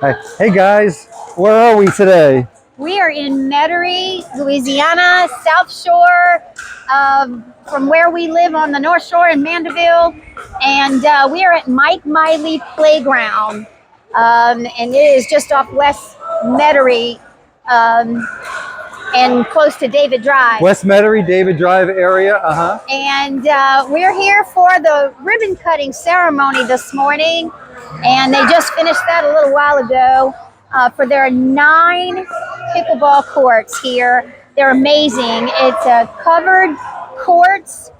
Hi. Hey guys, where are we today? We are in Metairie, Louisiana, South Shore, from where we live on the North Shore in Mandeville. And we are at Miley Playground. And it is just off West Metairie and close to David Drive. West Metairie, David Drive area. And we're here for the ribbon cutting ceremony this morning. And they just finished that a little while ago. For there are 9 pickleball courts here. They're amazing. It's covered courts.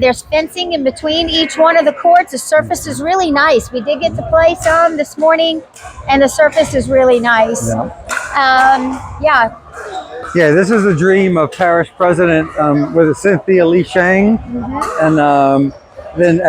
There's fencing in between each one of the courts. The surface is really nice. We did get to play some this morning, and the surface is really nice. Yeah. Yeah, this is a dream of Parish President with Cynthia Lee Shang. And then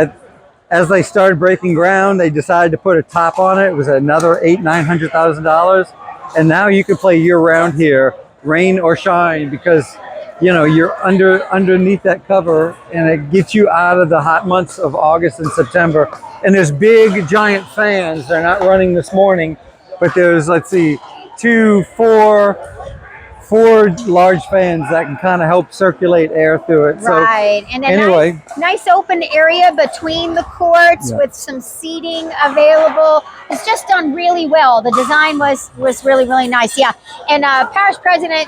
as they started breaking ground, they decided to put a top on it. It was another $900,000, and now you can play year round here, rain or shine, because you're underneath that cover, and it gets you out of the hot months of August and September. And there's big giant fans. They're not running this morning, but there's, let's see, 4 large fans that can kind of help circulate air through it. Right, and a nice open area between the courts with some seating available. It's just done really well. The design was really, really nice. Yeah, and Parish President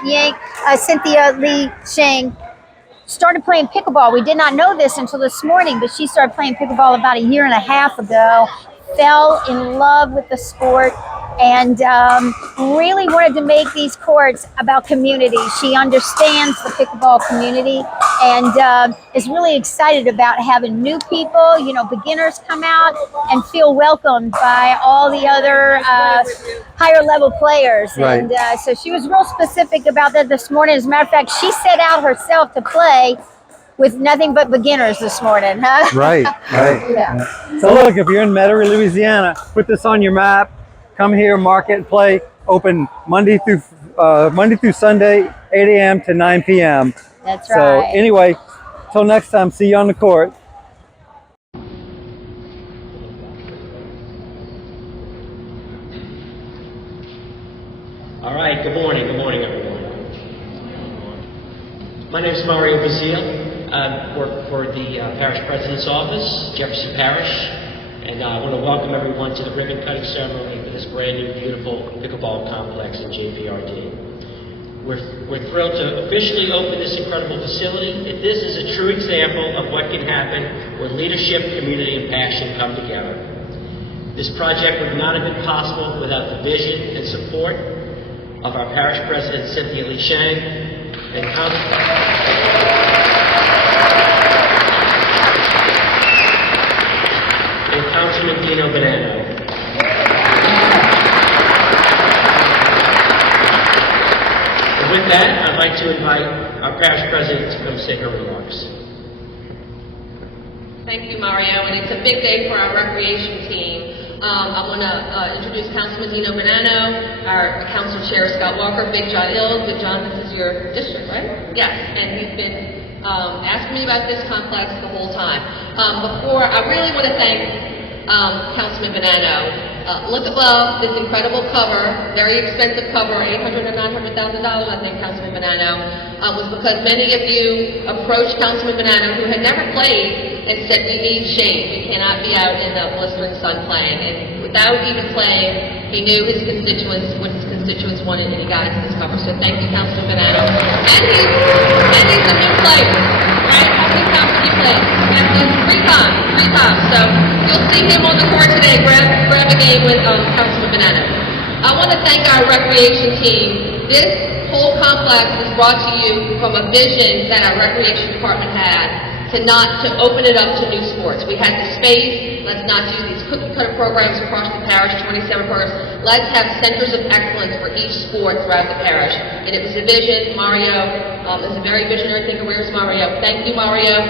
Cynthia Lee Shang started playing pickleball. We did not know this until this morning, but she started playing pickleball about a year and a half ago. Fell in love with the sport, and really wanted to make these courts about community. She understands the pickleball community, and is really excited about having new people, beginners come out and feel welcomed by all the other higher level players. Right. And so she was real specific about that this morning. As a matter of fact, she set out herself to play with nothing but beginners this morning, huh? Right. Yeah. So look, if you're in Metairie, Louisiana, put this on your map. Come here, mark it, and play. Open Monday through Sunday, 8 a.m. to 9 p.m. That's so right. So anyway, till next time, see you on the court. All right, good morning everyone. My name is Mario Basile. I work for the Parish President's Office, Jefferson Parish, and I want to welcome everyone to the ribbon cutting ceremony for this brand new, beautiful pickleball complex in JPRD. We're thrilled to officially open this incredible facility. This is a true example of what can happen when leadership, community, and passion come together. This project would not have been possible without the vision and support of our Parish President, Cynthia Lee Shang, and Councilman Dino Bonanno. And with that, I'd like to invite our Parish President to come say her remarks. Thank you, Mario, and it's a big day for our recreation team. I want to introduce Councilman Dino Bonanno, our Council Chair Scott Walker, Big John Ills. Big John, this is your district, right? Yes, and he's been asking me about this complex the whole time. Before, I really want to thank Councilman Bonanno. Look above this incredible cover, very expensive cover, $800,000 or $900,000, I think, Councilman Bonanno, was because many of you approached Councilman Bonanno, who had never played, and said, we need shade. We cannot be out in the blistering sun playing. And without even playing, he knew his constituents, what his constituents wanted, and he got us this cover. So thank you, Councilman Bonanno. And he's a new player, right? How many times did he play? Three times. So you'll see him on the court today. Grab a game with Councilman Bonanno. I want to thank our recreation team. This whole complex is brought to you from a vision that our recreation department had to open it up to new sports. We had the space. Let's not do these cookie cutter programs across the parish, 27 programs. Let's have centers of excellence for each sport throughout the parish. And it was a vision. Mario is a very visionary thinker. Where's Mario? Thank you, Mario.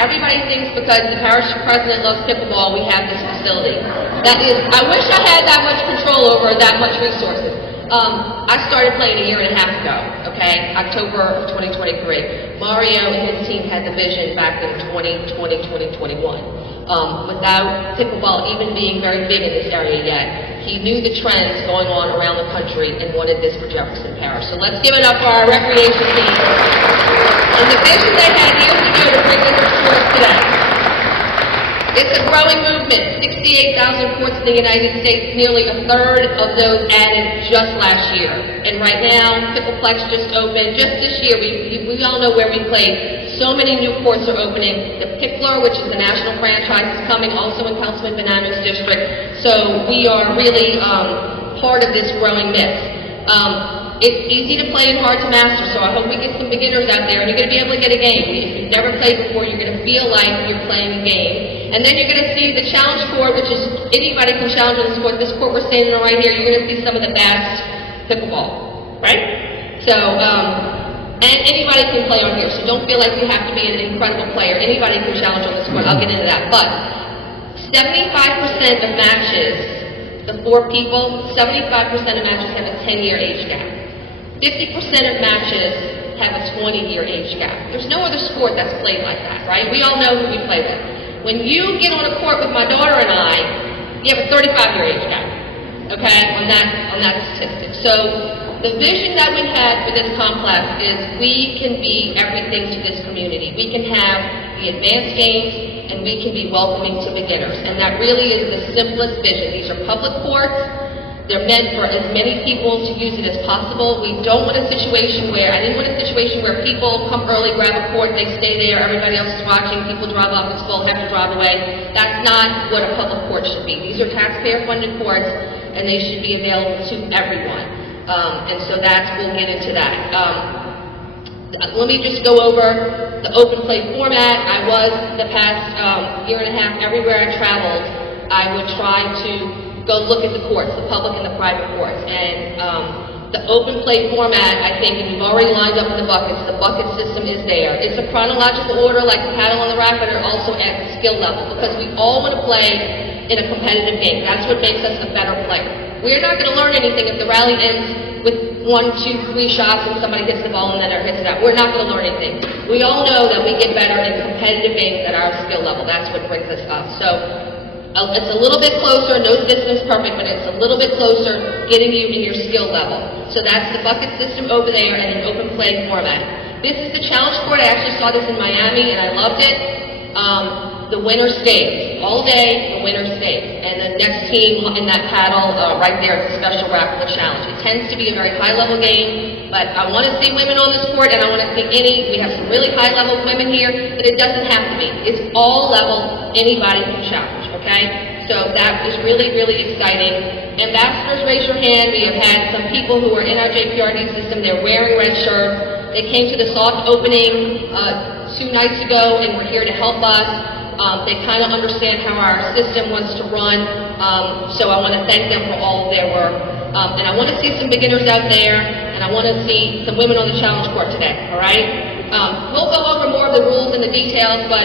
Everybody thinks because the parish president loves pickleball, we have this facility. That is, I wish I had that much control over that much resources. I started playing a year and a half ago, okay, October of 2023. Mario and his team had the vision back in 2020, 2021. Without pickleball even being very big in this area yet, he knew the trends going on around the country and wanted this for Jefferson Parish. So let's give it up for our recreation team. And the vision they had years ago to bring this to sports today. It's a growing movement. 68,000 courts in the United States, nearly a third of those added just last year. And right now, Pickleplex just opened. Just this year, we all know where we played. So many new courts are opening. The Pickler, which is the national franchise, is coming also in Councilman Bonanno's district. So we are really part of this growing mix. It's easy to play and hard to master, so I hope we get some beginners out there, and you're going to be able to get a game. If you've never played before, you're going to feel like you're playing a game. And then you're going to see the challenge court, which is anybody can challenge on this court. This court we're standing on right here, you're going to see some of the best pickleball, right? So, and anybody can play on here, so don't feel like you have to be an incredible player. Anybody can challenge on this court. I'll get into that. But 75% of matches, the 4 people, 75% of matches have a 10-year age gap. 50% of matches have a 20-year age gap. There's no other sport that's played like that, right? We all know who we play with. When you get on a court with my daughter and I, you have a 35-year age gap, okay, on that statistic. So the vision that we had for this complex is we can be everything to this community. We can have the advanced games, and we can be welcoming to beginners. And that really is the simplest vision. These are public courts. They're meant for as many people to use it as possible. We don't want a situation where, I didn't want a situation where people come early, grab a court, they stay there, everybody else is watching, people drive off, it's full, have to drive away. That's not what a public court should be. These are taxpayer-funded courts, and they should be available to everyone. And so we'll get into that. Let me just go over the open play format. I was the past year and a half, everywhere I traveled, I would try to go look at the courts, the public and the private courts. And the open play format, I think, and you've already lined up the bucket system is there. It's a chronological order like the paddle on the rack, but it also adds a skill level, because we all want to play in a competitive game. That's what makes us a better player. We're not going to learn anything if the rally ends with 1, 2, 3 shots and somebody hits the ball and then hits it out. We're not going to learn anything. We all know that we get better in competitive games at our skill level. That's what brings us up. So it's a little bit closer. No system is perfect, but it's a little bit closer getting you in your skill level. So that's the bucket system over there and an open play format. This is the challenge court. I actually saw this in Miami and I loved it. The winner stays. All day, the winner stays. And the next team in that paddle, right there, it's a special raffle challenge. It tends to be a very high-level game, but I want to see women on this court, and I want to see we have some really high-level women here, but it doesn't have to be. It's all level. Anybody can challenge, okay? So that is really, really exciting. Ambassadors, raise your hand. We have had some people who are in our JPRD system. They're wearing red shirts. They came to the soft opening 2 nights ago, and were here to help us. They kind of understand how our system wants to run, so I want to thank them for all of their work. And I want to see some beginners out there, and I want to see some women on the challenge court today, all right? We'll go over more of the rules and the details, but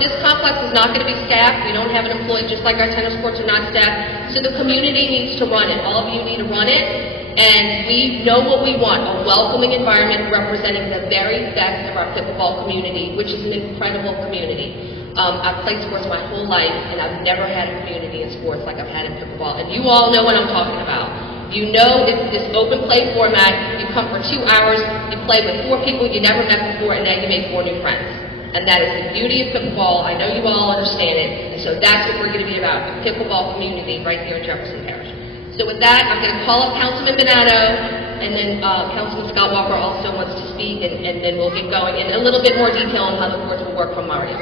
this complex is not going to be staffed. We don't have an employee, just like our tennis courts are not staffed. So the community needs to run it. All of you need to run it. And we know what we want, a welcoming environment representing the very best of our pickleball community, which is an incredible community. I've played sports my whole life, and I've never had a community in sports like I've had in pickleball. And you all know what I'm talking about. You know it's this open play format. You come for 2 hours, you play with 4 people you never met before, and now you make 4 new friends. And that is the beauty of pickleball. I know you all understand it. And so that's what we're going to be about, the pickleball community right here in Jefferson Parish. So with that, I'm going to call up Councilman Bonanno, and then Councilman Scott Walker also wants to speak, and then we'll get going in a little bit more detail on how the courts will work from Mario.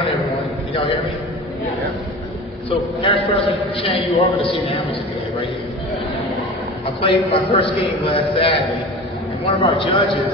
Can y'all hear me? Yeah. So, Parish President Chang, you are going to see an amateur today, right here. I played my first game last Saturday, and one of our judges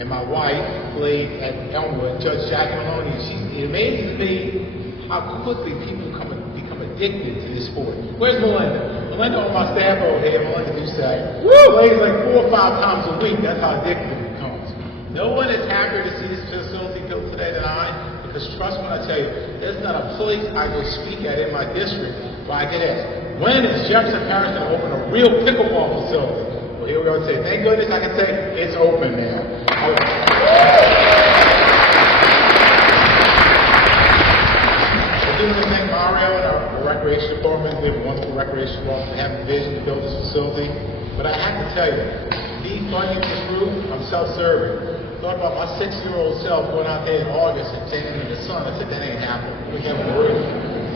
and my wife played at Elmwood, Judge Jackie Maloney. It amazes me how quickly people become addicted to this sport. Where's Melinda? Melinda on my staff over here. Melinda used to say, plays like 4 or 5 times a week. That's how addictive it becomes. No one is happier to see this facility built today than I. Because trust when I tell you, there's not a place I go speak at in my district where I get asked, when is Jefferson Parish going to open a real pickleball facility? Well, here we go and say, thank goodness I can say it's open now. I do want to thank Mario and our recreation department. We have a wonderful recreation department. They have a vision to build this facility. But I have to tell you, me funding this group, I'm self-serving. Thought about my 6-year-old self going out there in August and standing in the sun. I said, that ain't happening. We have a roof.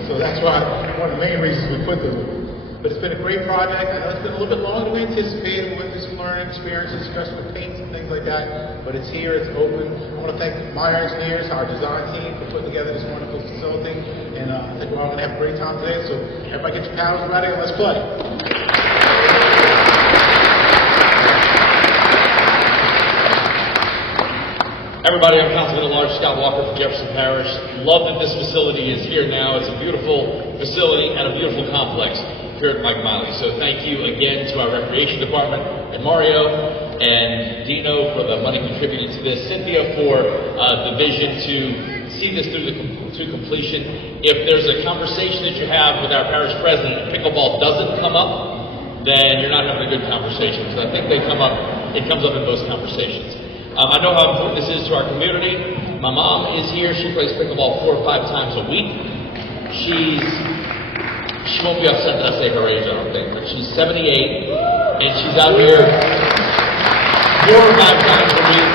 So that's why one of the main reasons we put the roof. But it's been a great project. I know it's been a little bit longer than we anticipated. We went through some learning experiences, especially with paints and things like that. But it's here, it's open. I want to thank my engineers, our design team for putting together this wonderful facility. And I think we're all going to have a great time today. So everybody get your paddles ready and let's play. Everybody, I'm Councilman at Large Scott Walker from Jefferson Parish. Love that this facility is here now. It's a beautiful facility and a beautiful complex here at Mike Miley. So thank you again to our Recreation Department and Mario and Dino for the money contributed to this, Cynthia for the vision to see this through to completion. If there's a conversation that you have with our parish president and pickleball doesn't come up, then you're not having a good conversation. Because I think it comes up in most conversations. I know how important this is to our community. My mom is here. She plays pickleball 4 or 5 times a week. She won't be upset that I say her age, I don't think, but she's 78, and she's out here 4 or 5 times a week,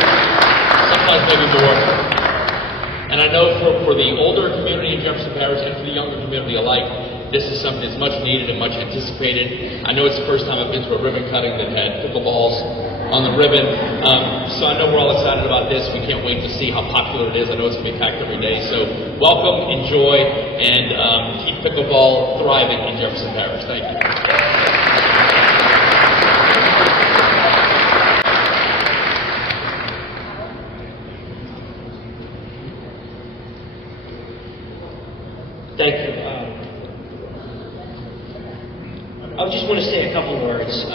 sometimes maybe more. And I know for the older community in Jefferson Parish and for the younger community alike, this is something that's much needed and much anticipated. I know it's the first time I've been to a ribbon cutting that had pickleballs on the ribbon, so I know we're all excited about this. We can't wait to see how popular it is. I know it's going to be packed every day. So welcome, enjoy, and keep pickleball thriving in Jefferson Parish. Thank you. Thank you. I just want to say a couple words.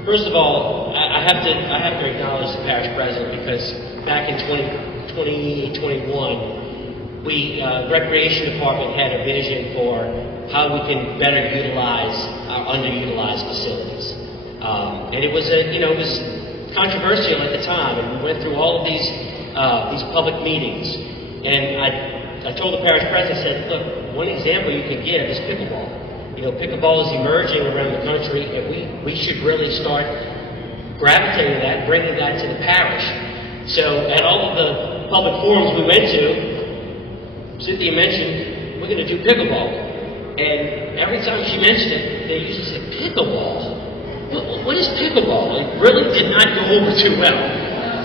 First of all, I have to acknowledge the parish president because back in 2021, the recreation department had a vision for how we can better utilize our underutilized facilities, and it was controversial at the time, and we went through all of these public meetings, and I told the parish president, I said, look, one example you can give is pickleball. Pickleball is emerging around the country, and we should really start gravitating to that, bringing that to the parish. So at all of the public forums we went to, Cynthia mentioned, we're going to do pickleball. And every time she mentioned it, they used to say, pickleball? What is pickleball? It really did not go over too well.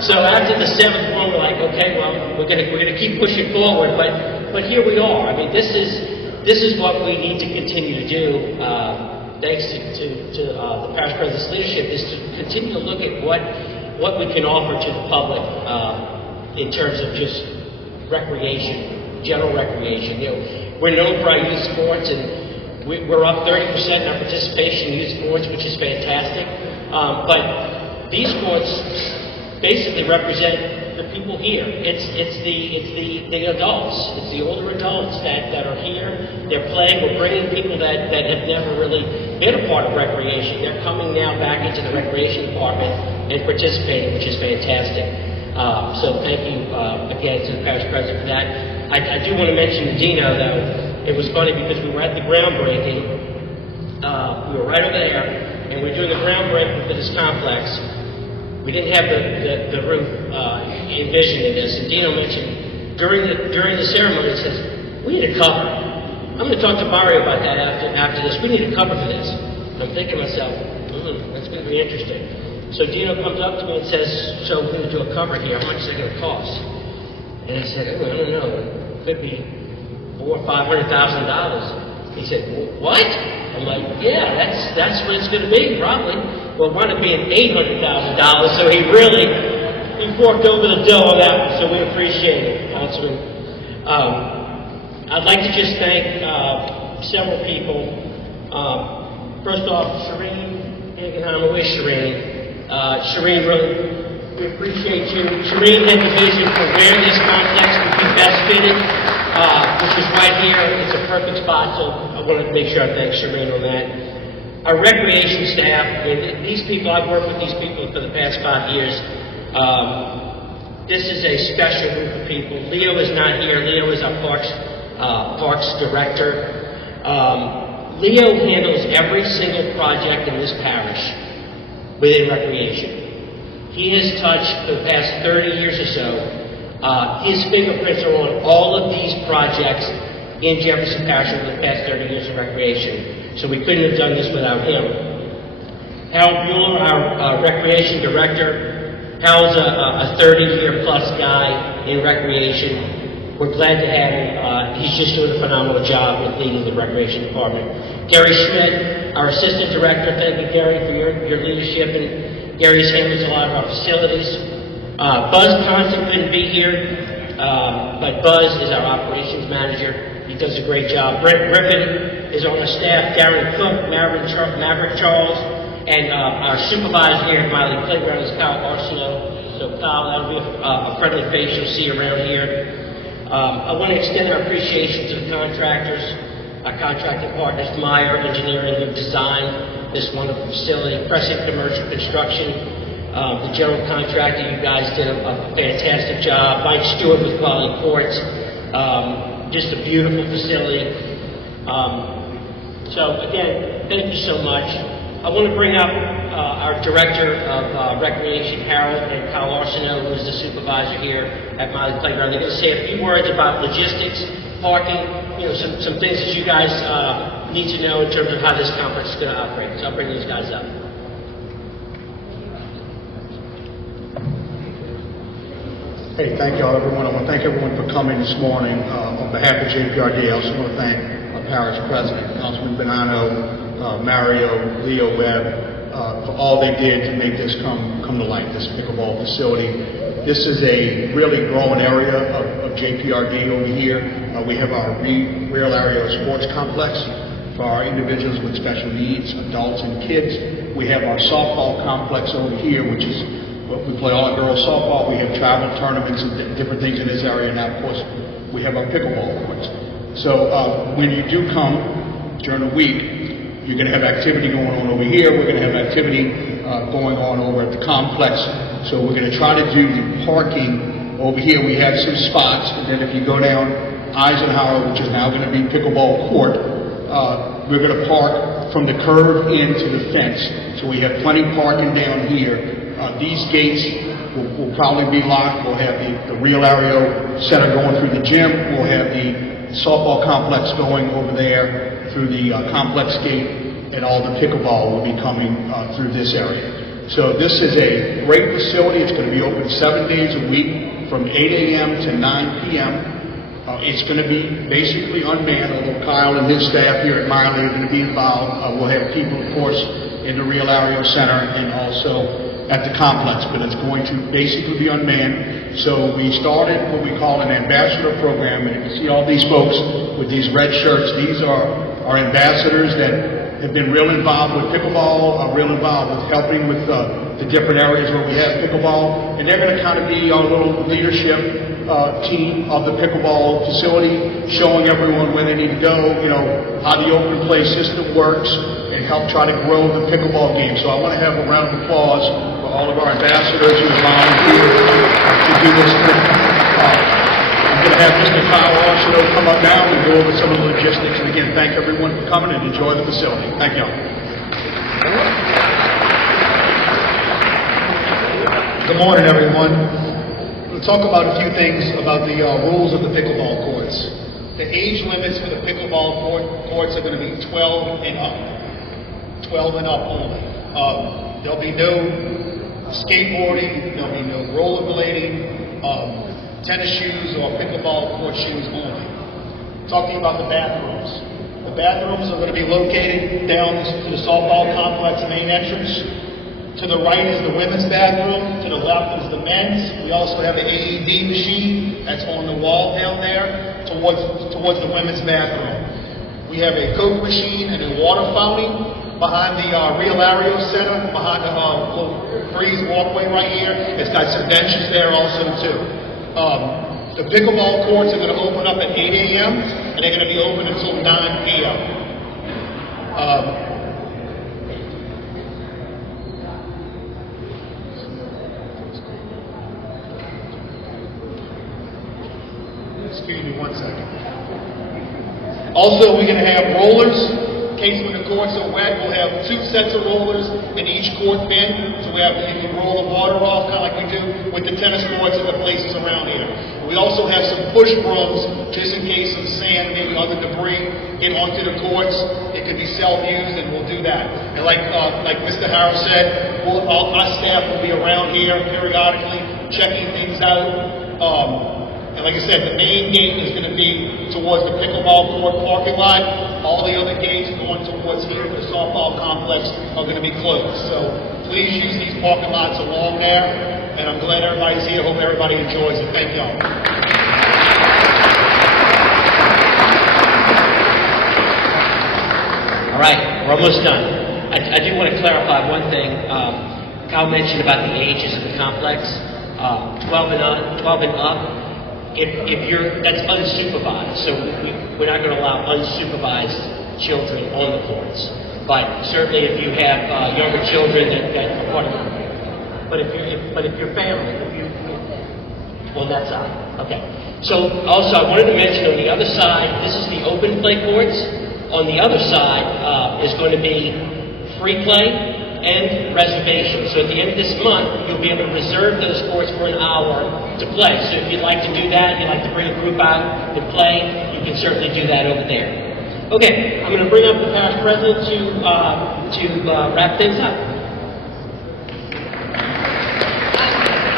So after the 7th forum, we're like, okay, well, we're going to keep pushing forward, but here we are. I mean, this is what we need to continue to do, thanks to the parish president's leadership, is to continue to look at what we can offer to the public in terms of just recreation, general recreation. We're known for our youth sports, and we're up 30% in our participation in youth sports, which is fantastic. But these sports basically represent the people here. It's the adults. It's the older adults that are here. They're playing. We're bringing people that have never really been a part of recreation. They're coming now back into the recreation department and participating, which is fantastic. So thank you again to the parish president for that. I do want to mention Dino, though. It was funny because we were at the groundbreaking. We were right over there, and we were doing the groundbreaking for this complex. We didn't have the roof envisioned in this, and Dino mentioned during the ceremony, he says, we need a cover. I'm going to talk to Mario about that after this. We need a cover for this. And I'm thinking to myself, that's going to be interesting. So Dino comes up to me and says, so we're going to do a cover here. How much is it going to cost? And I said, I don't know. It could be $400,000 or $500,000. He said, what? I'm like, yeah, that's what it's going to be, probably. Well, it wound up being $800,000, so he forked over the dough on that one, so we appreciate it, Councilman. I'd like to just thank several people. First off, Shireen Higginheimer, where's Shireen? Shireen really We appreciate you. Shereen had the vision for where this complex would be best fitted, which is right here. It's a perfect spot, so I want to make sure I thank Shereen on that. Our recreation staff, and these people, I've worked with these people for the past 5 years. This is a special group of people. Leo is not here. Leo is our parks director. Leo handles every single project in this parish within recreation. He has touched for the past 30 years or so. His fingerprints are on all of these projects in Jefferson Parish over the past 30 years of recreation. So we couldn't have done this without him. Harold Bueller, our recreation director. Harold's a 30-year plus guy in recreation. We're glad to have him. He's just doing a phenomenal job with leading the recreation department. Gary Schmidt, our assistant director. Thank you, Gary, for your leadership, and Gary's handles a lot of our facilities. Buzz Conson couldn't be here, but Buzz is our operations manager. He does a great job. Brent Griffin is on the staff. Darren Cook, Maverick Charles, and our supervisor here at Miley Playground is Kyle Arsenault. So Kyle, that'll be a friendly face you'll see around here. I want to extend our appreciation to the contractors, our contracting partners, Meyer Engineering, who designed this wonderful facility, Crescent Commercial Construction, the general contractor. You guys did a fantastic job. Mike Stewart with Quality Courts, just a beautiful facility. So again, thank you so much. I want to bring up our Director of Recreation, Harold, and Kyle Arsenault, who is the supervisor here at Miley Playground. They're going to say a few words about logistics, parking, some things that you guys need to know in terms of how this complex is going to operate. So I'll bring these guys up. Hey, thank y'all, everyone. I want to thank everyone for coming this morning. On behalf of JPRD, I also want to thank our parish president, Councilman Bonanno, Mario, Leo Webb, for all they did to make this come to life, this pickleball facility. This is a really growing area of JPRD over here. We have our real area sports complex for our individuals with special needs, adults and kids. We have our softball complex over here, which is we play all girls softball. We have travel tournaments and different things in this area. And now, of course, we have our pickleball courts. So when you do come during the week, you're going to have activity going on over here. We're going to have activity going on over at the complex. So we're going to try to do the parking over here. We have some spots. And then if you go down Eisenhower, which is now going to be pickleball court, we're going to park from the curb into the fence. So we have plenty parking down here. These gates will probably be locked. We'll have the Real Ario Center going through the gym. We'll have the softball complex going over there through the complex gate, and all the pickleball will be coming through this area. So this is a great facility. It's going to be open 7 days a week from 8 a.m. to 9 p.m. It's going to be basically unmanned, although Kyle and his staff here at Miley are going to be involved. We'll have people, of course, in the Real Ario Center and also at the complex, but it's going to basically be unmanned. So we started what we call an ambassador program, and you can see all these folks with these red shirts. These are our ambassadors that have been real involved with pickleball, real involved with helping with the different areas where we have pickleball, and they're going to kind of be our little leadership team of the pickleball facility, showing everyone where they need to go, how the open play system works, and help try to grow the pickleball game. So I want to have a round of applause for all of our ambassadors who have volunteered to do this thing. I'm going to have Mr. Kyle Arsenault come up now and go over some of the logistics. And again, thank everyone for coming and enjoy the facility. Thank you. Good morning, everyone. We'll talk about a few things about the rules of the pickleball courts. The age limits for the pickleball courts are going to be 12 and up. 12 and up only. There'll be no skateboarding, there'll be no rollerblading, tennis shoes or pickleball court shoes only. Talking about the bathrooms. The bathrooms are going to be located down to the softball complex main entrance. To the right is the women's bathroom, to the left is the men's. We also have an AED machine that's on the wall down there towards the women's bathroom. We have a Coke machine and a water fountain behind the Real Ario Center, behind the breeze walkway right here. It's got some benches there also too. The pickleball courts are going to open up at 8 a.m. and they're going to be open until 9 p.m. Excuse me 1 second. Also, we're going to have rollers. In case when the courts are wet, we'll have 2 sets of rollers in each court bin. So you can roll the water off, kind of like we do with the tennis courts and the places around here. We also have some push brooms, just in case some sand, maybe other debris, get onto the courts. It could be self-used, and we'll do that. And like Mr. Harris said, our staff will be around here periodically, checking things out. And like I said, the main gate is going to be towards the pickleball court parking lot. All the other gates going towards here, the softball complex, are going to be closed. So please use these parking lots along there. And I'm glad everybody's here. Hope everybody enjoys it. Thank y'all. All right, we're almost done. I do want to clarify one thing. Kyle mentioned about the ages of the complex. 12 and up. If you're, that's unsupervised, so we're not going to allow unsupervised children on the courts. But certainly, if you have younger children that are part of it, but if your family, on that side, okay. So also, I wanted to mention on the other side, this is the open play courts. On the other side is going to be free play and reservation. So at the end of this month, you'll be able to reserve those courts for an hour to play. So if you'd like to do that, you'd like to bring a group out and play, you can certainly do that over there. Okay, I'm going to bring up the past president to wrap things up.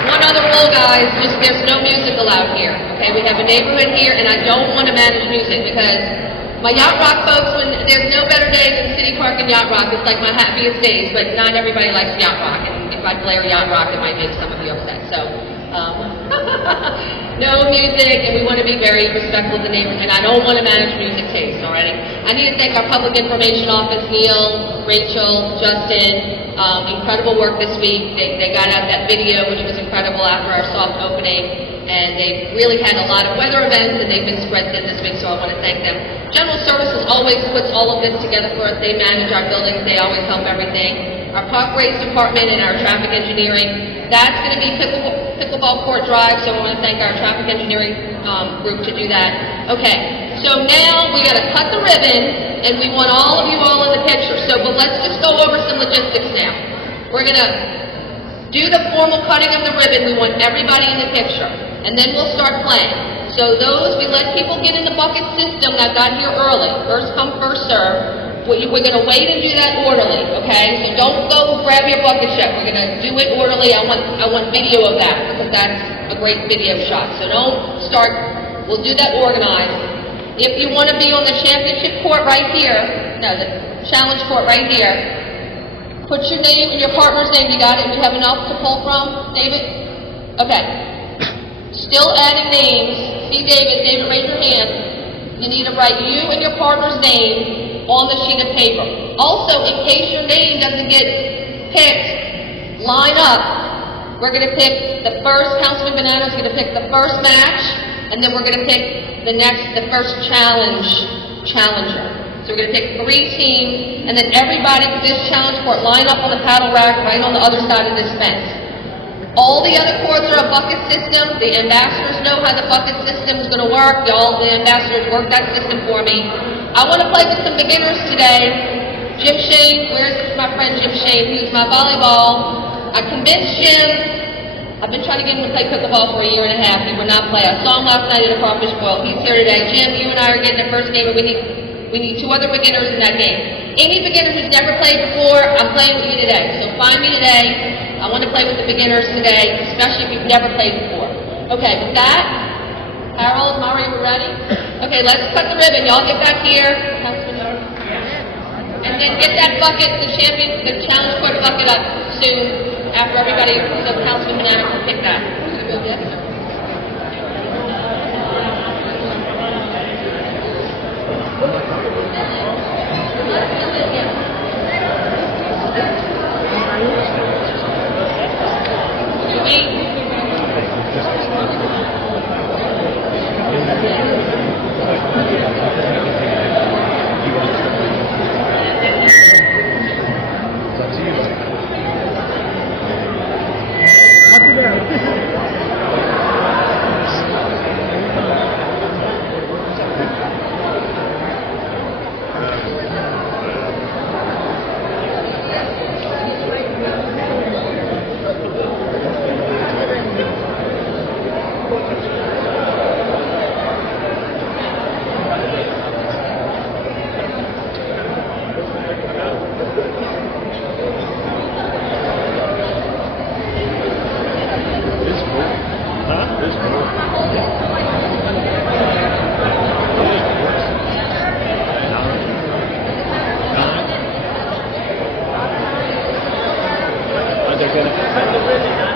One other rule, guys, just there's no music allowed here. Okay, we have a neighborhood here, and I don't want to manage music because my Yacht Rock folks, when there's no better day than City Park and Yacht Rock, it's like my happiest days, but not everybody likes Yacht Rock, and if I blare Yacht Rock, it might make some of you upset, so, no music, and we want to be very respectful of the neighbors, and I don't want to manage music taste, alrighty? I need to thank our Public Information Office, Neil, Rachel, Justin, incredible work this week. They got out that video, which was incredible after our soft opening. And they really had a lot of weather events, and they've been spread thin this week, so I want to thank them. General Services always puts all of this together for us. They manage our buildings. They always help everything. Our Parkways Department and our Traffic Engineering, that's going to be Pickleball Court Drive, so I want to thank our Traffic Engineering group to do that. Okay, so now we got to cut the ribbon, and we want all of you all in the picture. So, but let's just go over some logistics now. We're going to do the formal cutting of the ribbon. We want everybody in the picture. And then we'll start playing. So those, we let people get in the bucket system that got here early. First come, first serve. We're going to wait and do that orderly, okay? So don't go grab your bucket yet. We're going to do it orderly. I want video of that because that's a great video shot. So don't start, we'll do that organized. If you want to be on the championship court right here, no, the challenge court right here, put your name and your partner's name. You got it? We have enough to pull from, David? Okay. Still adding names. See, David, raise your hand. You need to write you and your partner's name on the sheet of paper. Also, in case your name doesn't get picked, line up. We're going to pick the first, Councilman Bonanno's going to pick the first match, and then we're going to pick the first challenger. So we're going to pick 3 teams, and then everybody for this challenge court line up on the paddle rack right on the other side of this fence. All the other courts are a bucket system. The ambassadors know how the bucket system is going to work. The ambassadors work that system for me. I want to play with some beginners today. Jim Shane, where's my friend Jim Shane? He's my volleyball. I convinced Jim. I've been trying to get him to play pickleball for 1.5 years. He would not play. I saw him last night at a crawfish boil. He's here today. Jim, you and I are getting the first game, and we need 2 other beginners in that game. Any beginner who's never played before, I'm playing with you today. So find me today. I want to play with the beginners today, especially if you've never played before. Okay, with that, Harold, Mari, we're ready? Okay, let's cut the ribbon. Y'all get back here. And then get that bucket, the challenge court bucket up soon after everybody, so Councilman Bonanno can pick that. they're gonna.